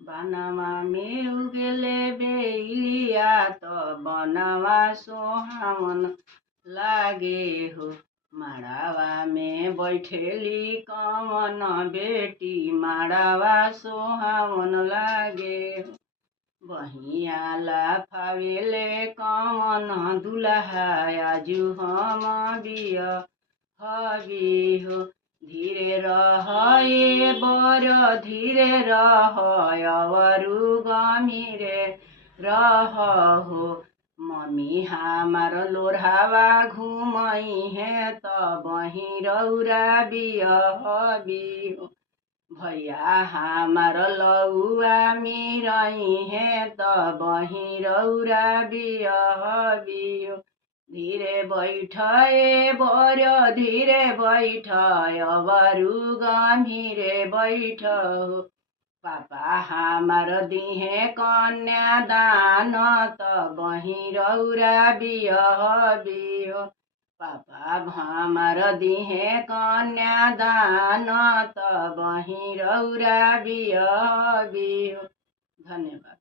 बनवा में उगले बेलिया तो बनवा सोहावन लागे हो। माड़ावा में बैठेली कवन बेटी माड़ावा सोहावन लागे हो। बहियाला फावेले कवन दुल्हा आजु हम बिया हबी हो। धीरे रह ए बर धीरे रह अवरु गम्भीरे रह हो। मम्मी हमार लोढ़ावा घुमई है त बही रौरा बियहबी हो। भैया हमार लौआ मिरई है त बही रौरा बियहबी हो। धीरे बैठ ए बर धीरे बैठ अवरु गम्भीरे बैठ हो। पापा हमार दिहे कन्या दान त बही रौरा बियहबी हो। पापा हमार दिहे कन्या दान त बही रौरा बियहबी हो। धन्यवाद।